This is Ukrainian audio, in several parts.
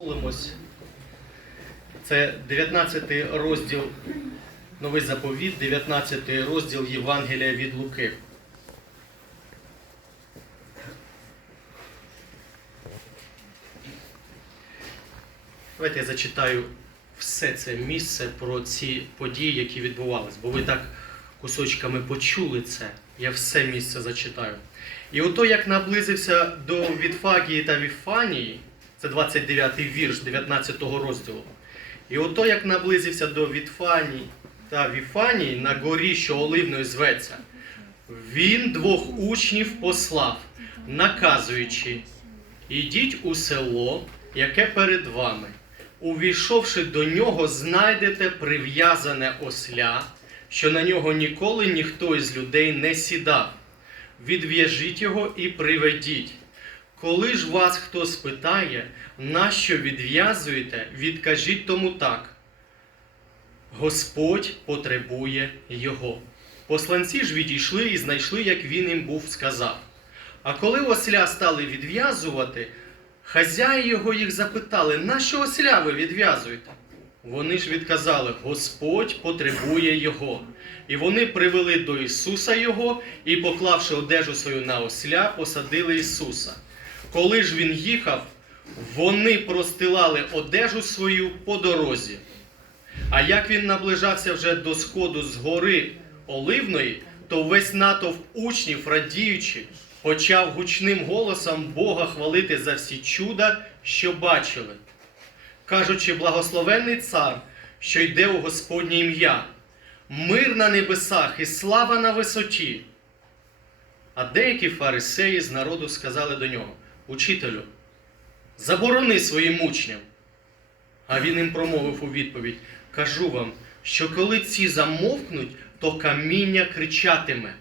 Молимось. Це 19 розділ Новий заповіт, 19 розділ Євангелія від Луки. Давайте я зачитаю все це місце про ці події, які відбувались, бо ви так кусочками почули це. Я все місце зачитаю. І ото як наблизився до Вітфагії та Віфанії, це 29 й вірш 19 розділу. І ото як наблизився до Вітфанії та Віфанії на горі, що Оливною зветься, він двох учнів послав, наказуючи, ідіть у село, яке перед вами. Увійшовши до нього, знайдете прив'язане осля, що на нього ніколи ніхто із людей не сідав. Відв'яжіть його і приведіть. Коли ж вас хто спитає, нащо відв'язуєте, відкажіть тому так. Господь потребує його. Посланці ж відійшли і знайшли, як він їм був сказав. А коли осля стали відв'язувати, хазяї його їх запитали, нащо осля ви відв'язуєте? Вони ж відказали, Господь потребує його. І вони привели до Ісуса Його і, поклавши одежу свою на осля, посадили Ісуса. Коли ж він їхав, вони простилали одежу свою по дорозі. А як він наближався вже до сходу з гори Оливної, то весь натовп учнів, радіючи, почав гучним голосом Бога хвалити за всі чуда, що бачили, кажучи, благословенний цар, що йде у Господнє ім'я, мир на небесах і слава на висоті. А деякі фарисеї з народу сказали до нього: Учителю, заборони своїм учням. А він їм промовив у відповідь: Кажу вам, що коли ці замовкнуть, то каміння кричатиме.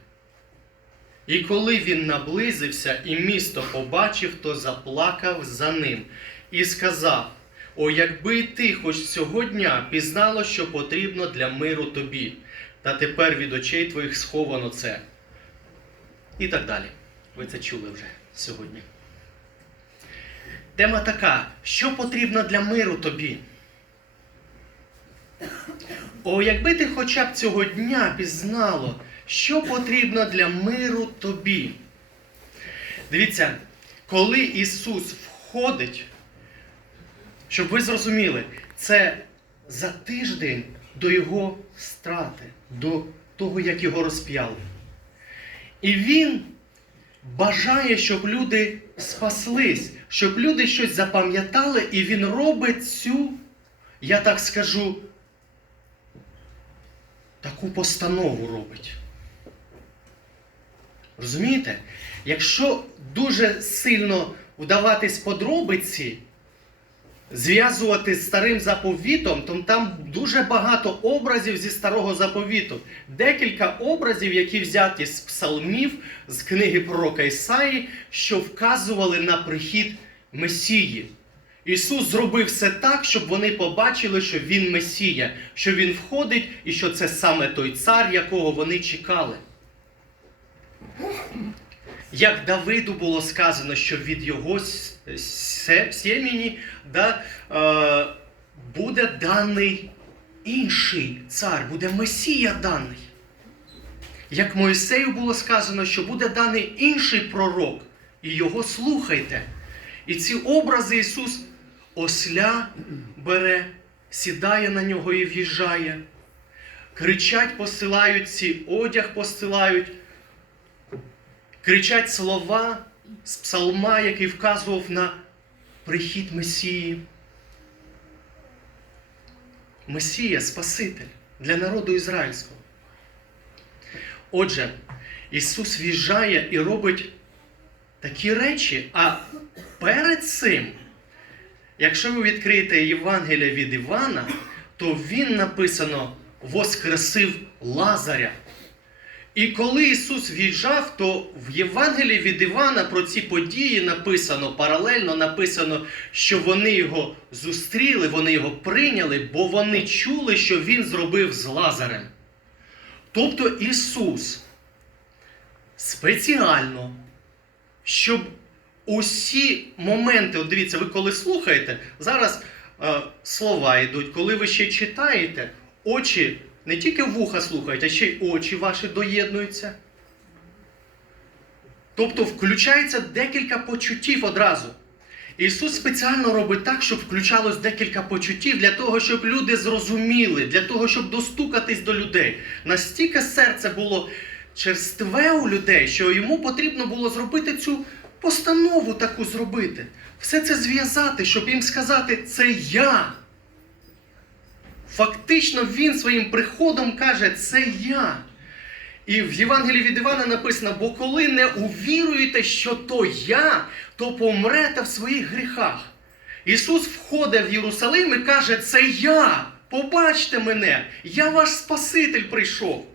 І коли він наблизився і місто побачив, то заплакав за ним і сказав: О, якби ти хоч цього дня пізнало, що потрібно для миру тобі, та тепер від очей твоїх сховано це. І так далі. Ви це чули вже сьогодні. Тема така: що потрібно для миру тобі? О, якби ти хоча б цього дня пізнало, що потрібно для миру тобі. Дивіться, коли Ісус входить, щоб ви зрозуміли, це за тиждень до Його страти, до того, як його розп'яли. І Він бажає, щоб люди спаслись, щоб люди щось запам'ятали, і Він робить цю, я так скажу, таку постанову робить. Розумієте? Якщо дуже сильно вдаватись подробиці, зв'язувати з старим заповітом, то там дуже багато образів зі старого заповіту. Декілька образів, які взяті з псалмів, з книги пророка Ісаї, що вказували на прихід Месії. Ісус зробив все так, щоб вони побачили, що Він Месія, що Він входить і що це саме той цар, якого вони чекали. Як Давиду було сказано, що від його сім'ї да, е, буде даний інший цар, буде Месія даний. Як Моїсею було сказано, що буде даний інший пророк, і його слухайте. І ці образи Ісус осля бере, сідає на нього і в'їжджає. Кричать, посилають ці, одяг посилають, кричать слова з псалма, який вказував на прихід Месії. Месія Спаситель для народу ізраїльського. Отже, Ісус в'їжджає і робить такі речі, а перед цим, якщо ви відкриєте Євангелія від Івана, то він написано воскресив Лазаря. І коли Ісус в'їжджав, то в Євангелії від Івана про ці події написано, паралельно написано, що вони його зустріли, вони його прийняли, бо вони чули, що Він зробив з Лазарем. Тобто Ісус спеціально, щоб усі моменти, от дивіться, ви коли слухаєте, зараз е, слова йдуть, коли ви ще читаєте, очі не тільки вуха слухають, а ще й очі ваші доєднуються. Тобто включається декілька почуттів одразу. Ісус спеціально робить так, щоб включалось декілька почуттів для того, щоб люди зрозуміли, для того, щоб достукатись до людей. Настільки серце було черстве у людей, що йому потрібно було зробити цю постанову таку зробити. Все це зв'язати, щоб їм сказати, це я. Фактично він своїм приходом каже, це я. І в Євангелії від Івана написано: бо коли не увіруєте, що то я, то помрете в своїх гріхах. Ісус входить в Єрусалим і каже: Це я! Побачте мене! Я ваш Спаситель прийшов.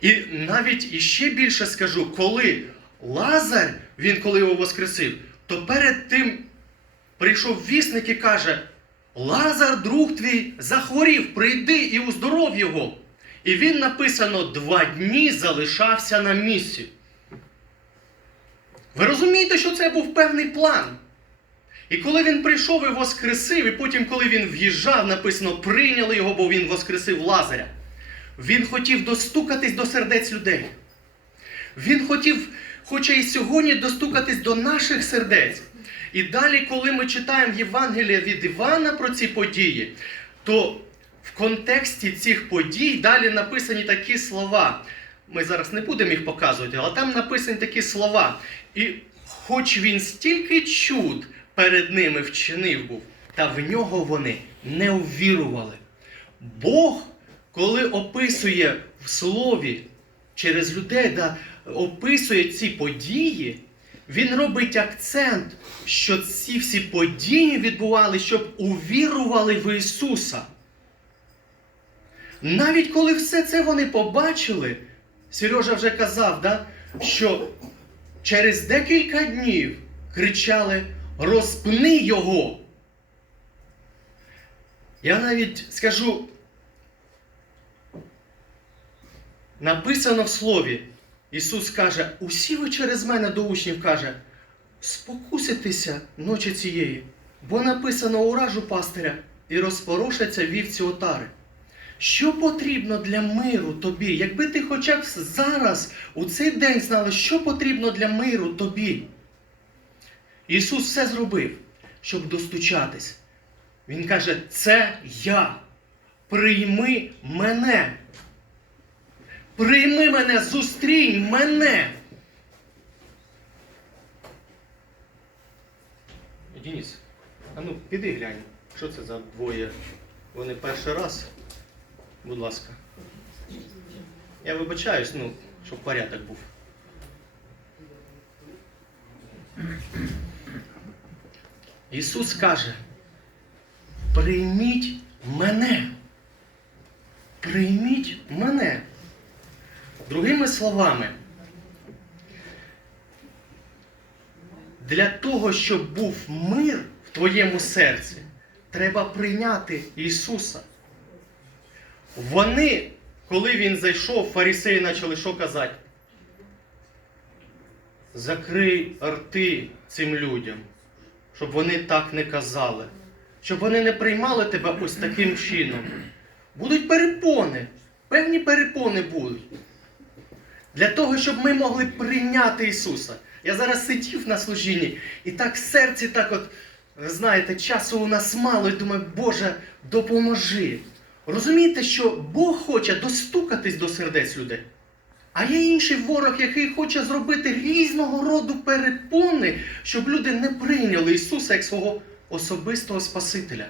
І навіть іще більше скажу, коли Лазар, він коли його воскресив, то перед тим прийшов вісник і каже: Лазар, друг твій, захворів, прийди і уздоров його. І він написано два дні залишався на місці. Ви розумієте, що це був певний план. І коли він прийшов і воскресив, і потім, коли він в'їжджав, написано, прийняли його, бо він воскресив Лазаря. Він хотів достукатись до сердець людей. Він хотів, хоче і сьогодні, достукатись до наших сердець. І далі, коли ми читаємо Євангелія від Івана про ці події, то в контексті цих подій далі написані такі слова. Ми зараз не будемо їх показувати, але там написані такі слова. І хоч він стільки чуд перед ними вчинив був, та в нього вони не увірували. Бог, коли описує в слові через людей, да, описує ці події, він робить акцент, що ці всі події відбували, щоб увірували в Ісуса. Навіть коли все це вони побачили, Сережа вже казав, да, що через декілька днів кричали розпни його. Я навіть скажу, написано в слові, Ісус каже, усі ви через мене до учнів каже, спокуситеся ночі цієї, бо написано уражу пастиря і розпорошаться вівці отари. Що потрібно для миру тобі? Якби ти хоча б зараз, у цей день знала, що потрібно для миру тобі? Ісус все зробив, щоб достучатись. Він каже, це я. Прийми мене. Прийми мене, зустрінь мене. Дініс, а ну піди глянь, що це за двоє? Вони перший раз. Будь ласка. Я вибачаюсь, ну, щоб порядок був. Ісус каже, прийміть мене. Прийміть мене. Другими словами, для того, щоб був мир в твоєму серці, треба прийняти Ісуса. Вони, коли він зайшов, фарисеї почали що казати? Закрий рти цим людям, щоб вони так не казали, щоб вони не приймали тебе ось таким чином. Будуть перепони, певні перепони будуть. Для того, щоб ми могли прийняти Ісуса. Я зараз сидів на служінні, і так в серці, так от, знаєте, часу у нас мало, і думаю, Боже, допоможи. Розумієте, що Бог хоче достукатись до сердець людей. А є інший ворог, який хоче зробити різного роду перепони, щоб люди не прийняли Ісуса як свого особистого Спасителя.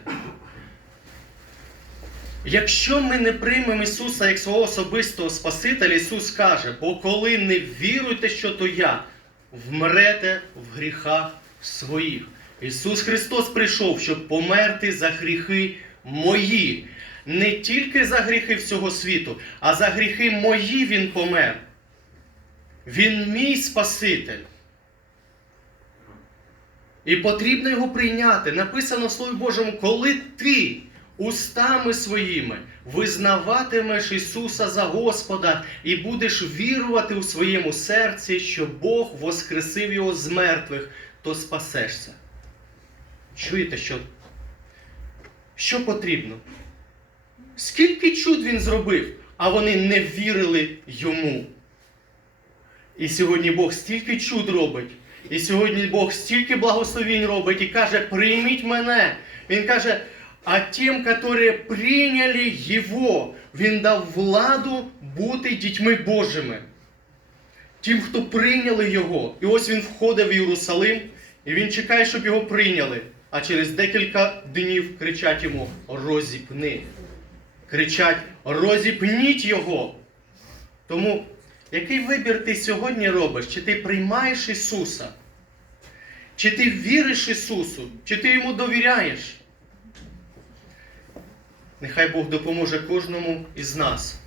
Якщо ми не приймемо Ісуса як свого особистого Спасителя, Ісус каже, бо коли не віруєте, що то я, вмрете в гріхах своїх. Ісус Христос прийшов, щоб померти за гріхи мої. Не тільки за гріхи всього світу, а за гріхи мої Він помер. Він мій Спаситель. І потрібно його прийняти. Написано в Слові Божому, коли ти устами своїми визнаватимеш Ісуса за Господа і будеш вірувати у своєму серці, що Бог воскресив його з мертвих, то спасешся. Чуєте, що, що потрібно? Скільки чуд він зробив, а вони не вірили йому. І сьогодні Бог стільки чуд робить. І сьогодні Бог стільки благословінь робить і каже: прийміть мене. Він каже, а тим, які прийняли Його, Він дав владу бути дітьми Божими. Тим, хто прийняли Його. І ось він входить в Єрусалим, і він чекає, щоб його прийняли. А через декілька днів кричать йому: розіпни. Кричать: розіпніть його. Тому який вибір ти сьогодні робиш? Чи ти приймаєш Ісуса? Чи ти віриш Ісусу? Чи ти йому довіряєш? Нехай Бог допоможе кожному із нас